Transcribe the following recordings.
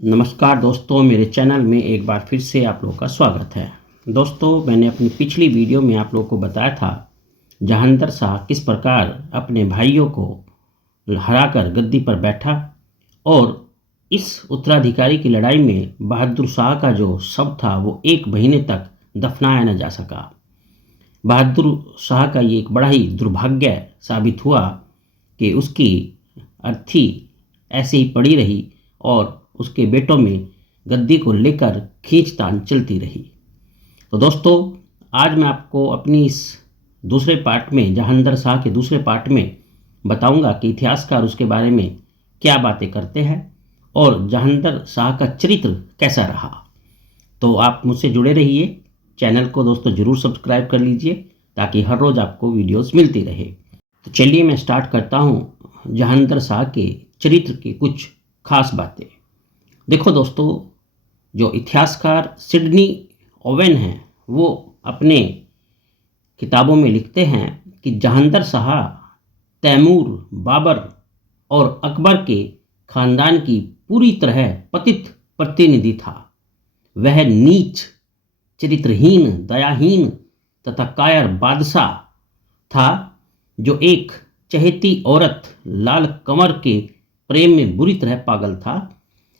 नमस्कार दोस्तों, मेरे चैनल में एक बार फिर से आप लोगों का स्वागत है। दोस्तों, मैंने अपनी पिछली वीडियो में आप लोगों को बताया था जहांगीर शाह किस प्रकार अपने भाइयों को हराकर गद्दी पर बैठा और इस उत्तराधिकारी की लड़ाई में बहादुर शाह का जो शव था वो 1 महीने तक दफनाया न जा सका। बहादुर शाह का ये एक बड़ा ही दुर्भाग्य साबित हुआ कि उसकी अर्थी ऐसे ही पड़ी रही और उसके बेटों में गद्दी को लेकर खींचतान चलती रही। तो दोस्तों, आज मैं आपको अपनी इस दूसरे पार्ट में, जहांगीर शाह के दूसरे पार्ट में बताऊंगा कि इतिहासकार उसके बारे में क्या बातें करते हैं और जहांगीर शाह का चरित्र कैसा रहा। तो आप मुझसे जुड़े रहिए। चैनल को दोस्तों ज़रूर सब्सक्राइब कर लीजिए ताकि हर रोज़ आपको वीडियोस मिलती रहे। तो चलिए मैं स्टार्ट करता हूँ जहांगीर शाह के चरित्र की कुछ खास बातें। देखो दोस्तों, जो इतिहासकार सिडनी ओवेन हैं वो अपने किताबों में लिखते हैं कि जहांगीर शाह तैमूर, बाबर और अकबर के खानदान की पूरी तरह पतित प्रतिनिधि था। वह नीच, चरित्रहीन, दयाहीन तथा कायर बादशाह था जो एक चहेती औरत लाल कंवर के प्रेम में बुरी तरह पागल था,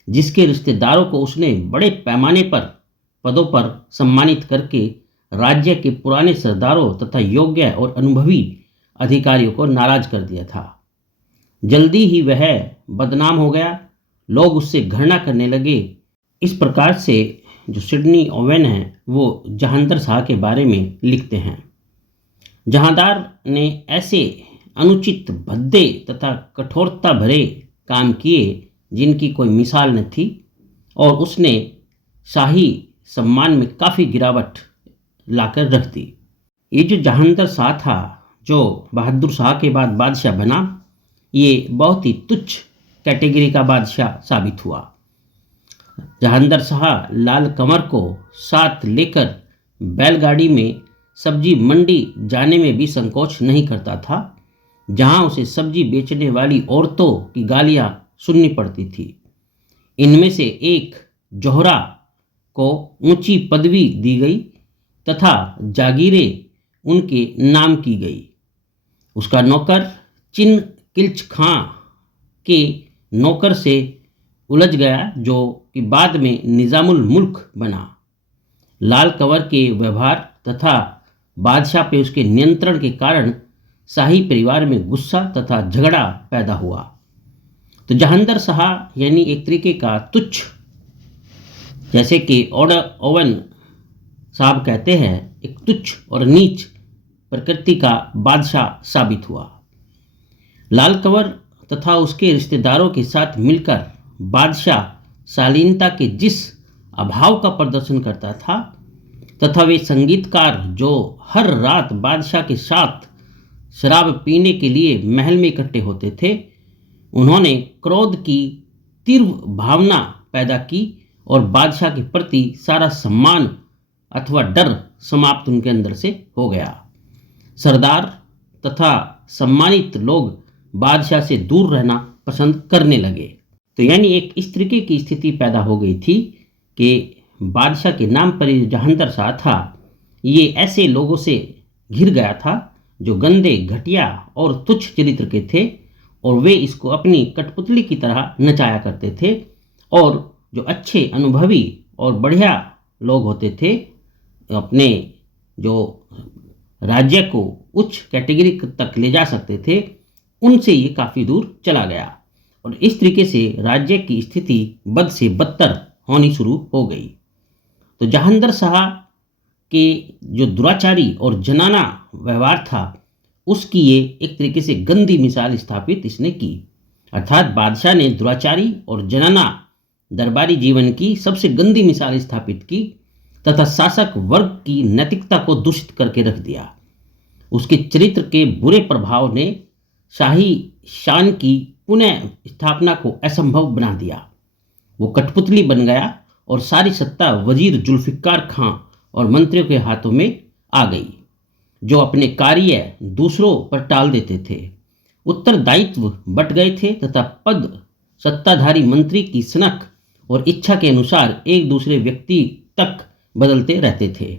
जिसके रिश्तेदारों को उसने बड़े पैमाने पर पदों पर सम्मानित करके राज्य के पुराने सरदारों तथा योग्य और अनुभवी अधिकारियों को नाराज कर दिया था। जल्दी ही वह बदनाम हो गया, लोग उससे घृणा करने लगे। इस प्रकार से जो सिडनी ओवेन है वो जहांगीर शाह के बारे में लिखते हैं। जहांदार ने ऐसे अनुचित, भद्दे तथा कठोरता भरे काम किए जिनकी कोई मिसाल न थी और उसने शाही सम्मान में काफ़ी गिरावट लाकर रख दी। ये जो जहांगीर शाह था जो बहादुर शाह के बाद बादशाह बना, ये बहुत ही तुच्छ कैटेगरी का बादशाह साबित हुआ। जहांगीर शाह लाल कंवर को साथ लेकर बैलगाड़ी में सब्जी मंडी जाने में भी संकोच नहीं करता था, जहां उसे सब्जी बेचने वाली औरतों की गालियां सुननी पड़ती थी। इनमें से एक जोहरा को ऊंची पदवी दी गई तथा जागीरें उनके नाम की गई। उसका नौकर चिन किल्च खां के नौकर से उलझ गया, जो कि बाद में निज़ामुल मुल्क बना। लाल कंवर के व्यवहार तथा बादशाह पे उसके नियंत्रण के कारण शाही परिवार में गुस्सा तथा झगड़ा पैदा हुआ। तो जहांगीर शाह यानी एक तरीके का तुच्छ, जैसे कि ओवन साहब कहते हैं, एक तुच्छ और नीच प्रकृति का बादशाह साबित हुआ। लाल कंवर तथा उसके रिश्तेदारों के साथ मिलकर बादशाह शालीनता के जिस अभाव का प्रदर्शन करता था तथा वे संगीतकार जो हर रात बादशाह के साथ शराब पीने के लिए महल में इकट्ठे होते थे, उन्होंने क्रोध की तीव्र भावना पैदा की और बादशाह के प्रति सारा सम्मान अथवा डर समाप्त उनके अंदर से हो गया। सरदार तथा सम्मानित लोग बादशाह से दूर रहना पसंद करने लगे। तो यानी एक इस तरीके की स्थिति पैदा हो गई थी कि बादशाह के नाम पर जहांगीर शाह था, ये ऐसे लोगों से घिर गया था जो गंदे, घटिया और तुच्छ चरित्र के थे और वे इसको अपनी कठपुतली की तरह नचाया करते थे। और जो अच्छे, अनुभवी और बढ़िया लोग होते थे, अपने जो राज्य को उच्च कैटेगरी तक ले जा सकते थे, उनसे ये काफ़ी दूर चला गया और इस तरीके से राज्य की स्थिति बद से बदतर होनी शुरू हो गई। तो जहांगीर शाह के जो दुराचारी और जनाना व्यवहार था, उसकी ये एक तरीके से गंदी मिसाल स्थापित इसने की। अर्थात बादशाह ने दुराचारी और जनाना दरबारी जीवन की सबसे गंदी मिसाल स्थापित की तथा शासक वर्ग की नैतिकता को दूषित करके रख दिया। उसके चरित्र के बुरे प्रभाव ने शाही शान की पुनः स्थापना को असंभव बना दिया। वो कठपुतली बन गया और सारी सत्ता वजीर जुल्फिकार खां और मंत्रियों के हाथों में आ गई, जो अपने कार्य दूसरों पर टाल देते थे। उत्तरदायित्व बंट गए थे तथा पद सत्ताधारी मंत्री की सनक और इच्छा के अनुसार एक दूसरे व्यक्ति तक बदलते रहते थे।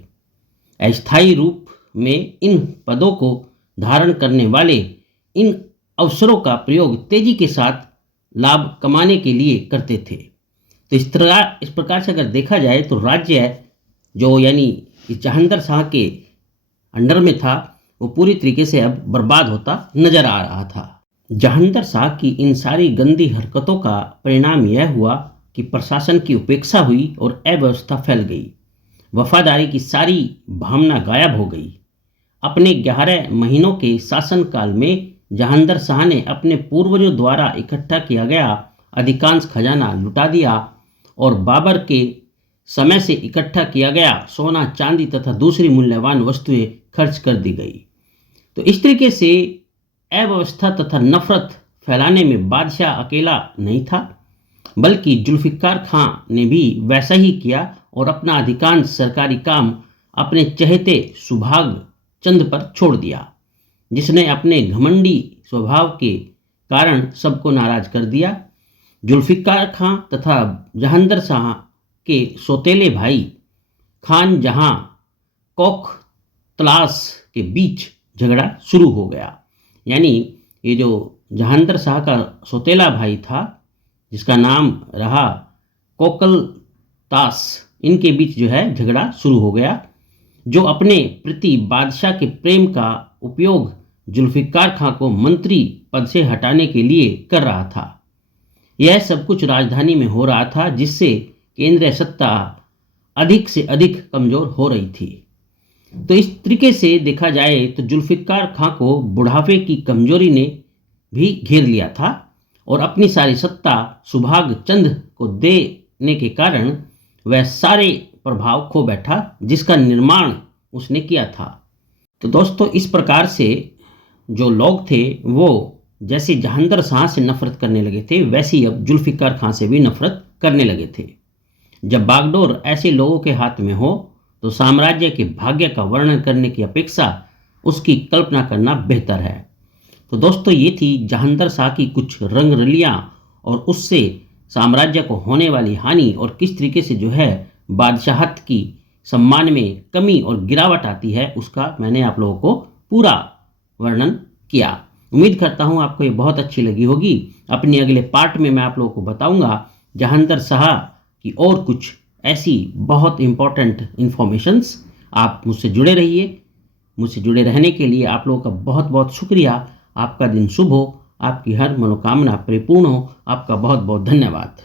अस्थायी रूप में इन पदों को धारण करने वाले इन अवसरों का प्रयोग तेजी के साथ लाभ कमाने के लिए करते थे। तो इस प्रकार से अगर देखा जाए तो राज्य जो यानी जहांगीर शाह के अंडर में था वो पूरी तरीके से अब बर्बाद होता नजर आ रहा था। जहांगीर शाह की इन सारी गंदी हरकतों का परिणाम यह हुआ कि प्रशासन की उपेक्षा हुई और अव्यवस्था फैल गई। वफादारी की सारी भावना गायब हो गई। अपने 11 महीनों के शासनकाल में जहांगीर शाह ने अपने पूर्वजों द्वारा इकट्ठा किया गया अधिकांश खजाना लुटा दिया और बाबर के समय से इकट्ठा किया गया सोना चांदी तथा दूसरी मूल्यवान वस्तुएं खर्च कर दी गई। तो इस तरीके से अव्यवस्था तथा नफरत फैलाने में बादशाह अकेला नहीं था, बल्कि जुल्फिकार खां ने भी वैसा ही किया और अपना अधिकांश सरकारी काम अपने चहेते सुभाग चंद पर छोड़ दिया, जिसने अपने घमंडी स्वभाव के कारण सबको नाराज कर दिया। जुल्फिकार खां तथा जहांगीर शाह के सौतेले भाई खान जहां कोख तलाश के बीच झगड़ा शुरू हो गया। यानी ये जो जहांगीर शाह का सौतेला भाई था जिसका नाम रहा कोकल तास, इनके बीच जो है झगड़ा शुरू हो गया, जो अपने प्रति बादशाह के प्रेम का उपयोग जुल्फिकार खां को मंत्री पद से हटाने के लिए कर रहा था। यह सब कुछ राजधानी में हो रहा था, जिससे केंद्रीय सत्ता अधिक से अधिक कमजोर हो रही थी। तो इस तरीके से देखा जाए तो जुल्फिकार खां को बुढ़ापे की कमजोरी ने भी घेर लिया था और अपनी सारी सत्ता सुभाग चंद को देने के कारण वह सारे प्रभाव खो बैठा जिसका निर्माण उसने किया था। तो दोस्तों, इस प्रकार से जो लोग थे वो जैसे जहांगीर शाह से नफरत करने लगे थे, वैसे ही अब जुल्फिकार खां से भी नफरत करने लगे थे। जब बागडोर ऐसे लोगों के हाथ में हो तो साम्राज्य के भाग्य का वर्णन करने की अपेक्षा उसकी कल्पना करना बेहतर है। तो दोस्तों, ये थी जहांगीर शाह की कुछ रंगरलियां और उससे साम्राज्य को होने वाली हानि और किस तरीके से जो है बादशाहत की सम्मान में कमी और गिरावट आती है, उसका मैंने आप लोगों को पूरा वर्णन किया। उम्मीद करता हूँ आपको ये बहुत अच्छी लगी होगी। अपने अगले पार्ट में मैं आप लोगों को बताऊंगा जहांगीर शाह की और कुछ ऐसी बहुत इंपॉर्टेंट इन्फॉर्मेशंस। आप मुझसे जुड़े रहिए। मुझसे जुड़े रहने के लिए आप लोगों का बहुत बहुत शुक्रिया। आपका दिन शुभ हो, आपकी हर मनोकामना परिपूर्ण हो। आपका बहुत बहुत धन्यवाद।